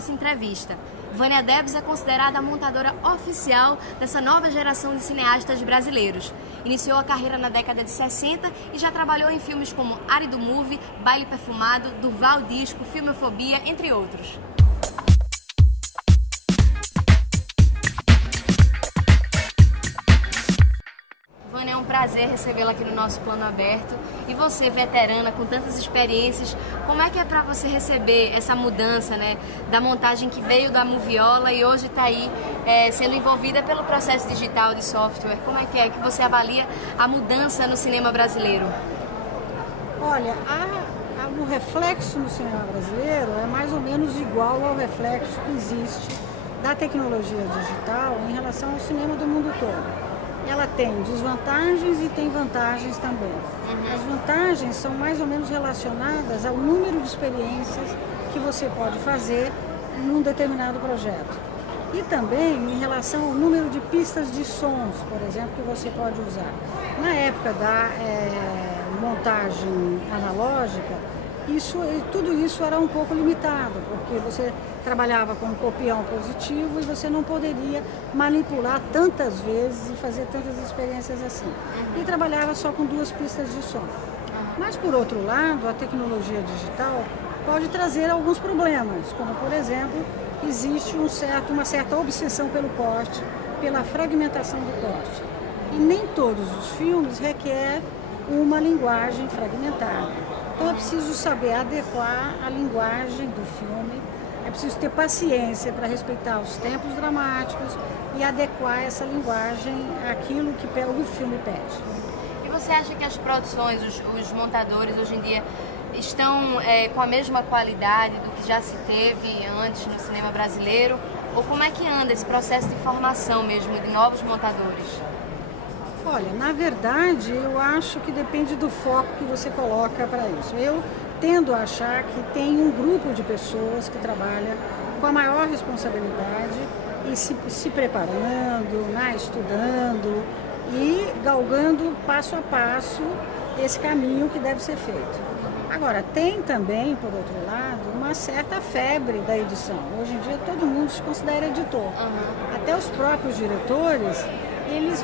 nossa entrevista. Vânia Debs é considerada a montadora oficial dessa nova geração de cineastas brasileiros. Iniciou a carreira na década de 60 e já trabalhou em filmes como Árido Movie, Baile Perfumado, Durval Disco, Filmofobia, entre outros. Vânia, é um prazer recebê-la aqui no nosso Plano Aberto. E você, veterana, com tantas experiências, como é que é para você receber essa mudança, né, da montagem que veio da Moviola e hoje está aí sendo envolvida pelo processo digital de software? Como é que você avalia a mudança no cinema brasileiro? Olha, o reflexo no cinema brasileiro é mais ou menos igual ao reflexo que existe da tecnologia digital em relação ao cinema do mundo todo. Ela tem desvantagens e tem vantagens também. As vantagens são mais ou menos relacionadas ao número de experiências que você pode fazer num determinado projeto. E também em relação ao número de pistas de sons, por exemplo, que você pode usar. Na época da montagem analógica, tudo isso era um pouco limitado, porque você trabalhava com um copião positivo e você não poderia manipular tantas vezes e fazer tantas experiências assim. E trabalhava só com 2 pistas de som. Mas, por outro lado, a tecnologia digital pode trazer alguns problemas, como, por exemplo, existe uma certa obsessão pelo corte, pela fragmentação do corte. E nem todos os filmes requerem uma linguagem fragmentada. Então é preciso saber adequar a linguagem do filme, é preciso ter paciência para respeitar os tempos dramáticos e adequar essa linguagem àquilo que o filme pede. E você acha que as produções, os montadores hoje em dia estão com a mesma qualidade do que já se teve antes no cinema brasileiro? Ou como é que anda esse processo de formação mesmo de novos montadores? Olha, na verdade, eu acho que depende do foco que você coloca para isso. Eu tendo a achar que tem um grupo de pessoas que trabalha com a maior responsabilidade e se preparando, estudando e galgando passo a passo esse caminho que deve ser feito. Agora, tem também, por outro lado, uma certa febre da edição. Hoje em dia todo mundo se considera editor. Até os próprios diretores,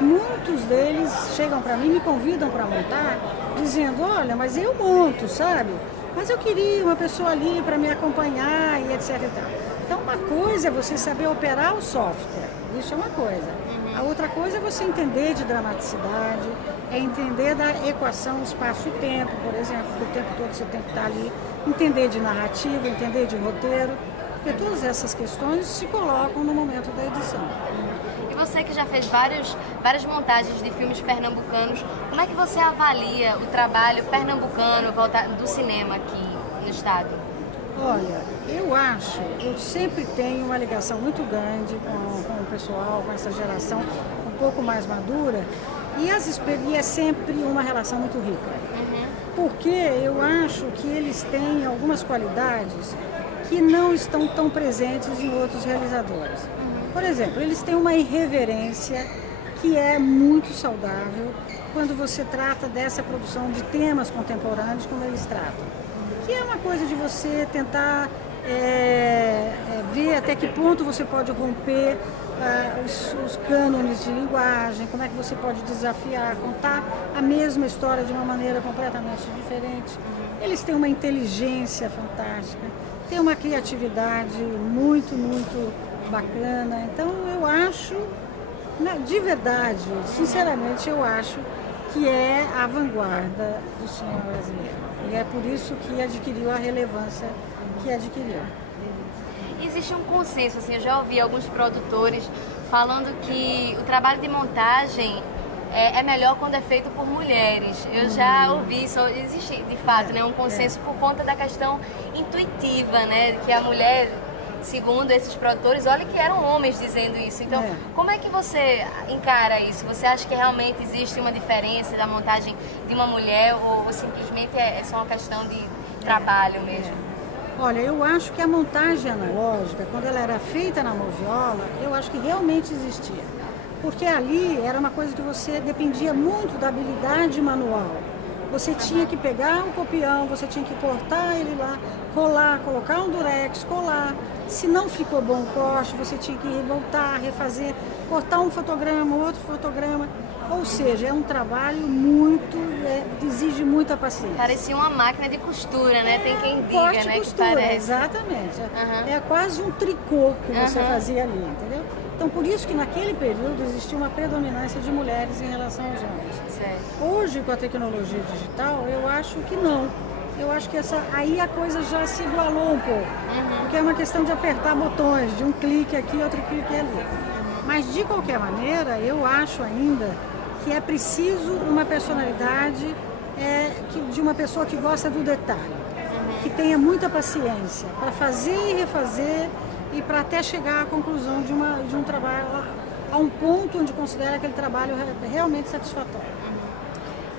muitos deles chegam para mim, me convidam para montar, dizendo, olha, mas eu monto, sabe? Mas eu queria uma pessoa ali para me acompanhar e etc e tal. Então, uma coisa é você saber operar o software, isso é uma coisa. A outra coisa é você entender de dramaticidade, é entender da equação espaço-tempo, por exemplo, que o tempo todo você tem que estar ali, entender de narrativa, entender de roteiro, porque todas essas questões se colocam no momento da edição. E você que já fez várias montagens de filmes pernambucanos, como é que você avalia o trabalho pernambucano do cinema aqui no estado? Olha, eu sempre tenho uma ligação muito grande com o pessoal, com essa geração um pouco mais madura, e é sempre uma relação muito rica. Porque eu acho que eles têm algumas qualidades que não estão tão presentes em outros realizadores. Por exemplo, eles têm uma irreverência que é muito saudável quando você trata dessa produção de temas contemporâneos como eles tratam. Que é uma coisa de você tentar ver até que ponto você pode romper os cânones de linguagem, como é que você pode desafiar, contar a mesma história de uma maneira completamente diferente. Eles têm uma inteligência fantástica, têm uma criatividade muito, muito bacana. Então eu acho, de verdade, sinceramente, eu acho que é a vanguarda do cinema brasileiro. E é por isso que adquiriu a relevância que adquiriu. Existe um consenso, assim, eu já ouvi alguns produtores falando que o trabalho de montagem é melhor quando é feito por mulheres. Eu já ouvi isso, existe de fato um consenso por conta da questão intuitiva, né, que a mulher, segundo esses produtores, olha que eram homens dizendo isso. Então, como é que você encara isso? Você acha que realmente existe uma diferença da montagem de uma mulher ou simplesmente é só uma questão de trabalho mesmo? Olha, eu acho que a montagem analógica, quando ela era feita na moviola, eu acho que realmente existia. Porque ali era uma coisa que você dependia muito da habilidade manual. Você tinha que pegar um copião, você tinha que cortar ele lá, colar, colocar um durex, colar. Se não ficou bom o corte, você tinha que voltar, refazer, cortar um fotograma, outro fotograma. Ou seja, é um trabalho muito, exige muita paciência. Parecia uma máquina de costura, né? Tem quem diga, corte né? Costura, que parece. exatamente. É quase um tricô que você fazia ali, entendeu? Então, por isso que naquele período existia uma predominância de mulheres em relação aos homens. Certo. Hoje, com a tecnologia digital, eu acho que não. Eu acho que aí a coisa já se igualou um pouco. Porque é uma questão de apertar botões, de um clique aqui, outro clique ali. Mas, de qualquer maneira, eu acho ainda que é preciso uma personalidade de uma pessoa que gosta do detalhe, que tenha muita paciência para fazer e refazer e para até chegar à conclusão de um trabalho, a um ponto onde considera aquele trabalho realmente satisfatório.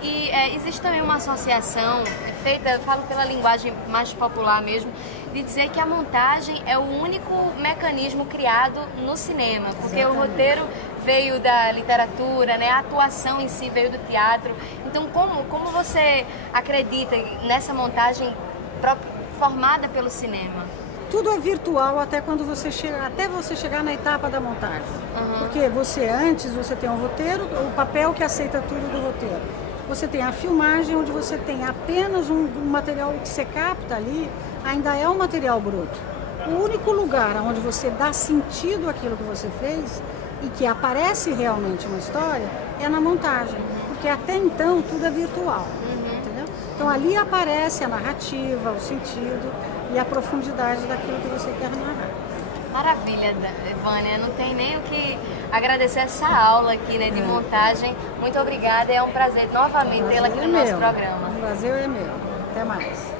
E existe também uma associação feita, eu falo pela linguagem mais popular mesmo, de dizer que a montagem é o único mecanismo criado no cinema, porque o roteiro veio da literatura, né? A atuação em si veio do teatro. Então, como você acredita nessa montagem formada pelo cinema? Tudo é virtual até você chegar na etapa da montagem. Porque você tem um roteiro, o papel que aceita tudo do roteiro. Você tem a filmagem, onde você tem apenas um material que você capta ali, ainda é um material bruto. O único lugar onde você dá sentido àquilo que você fez e que aparece realmente uma história é na montagem, porque até então tudo é virtual. Entendeu? Então ali aparece a narrativa, o sentido e a profundidade daquilo que você quer narrar. Maravilha, Vânia. Não tem nem o que agradecer essa aula aqui, né, de montagem. Muito obrigada. É um prazer novamente tê-la aqui no nosso programa. O prazer é meu. Até mais.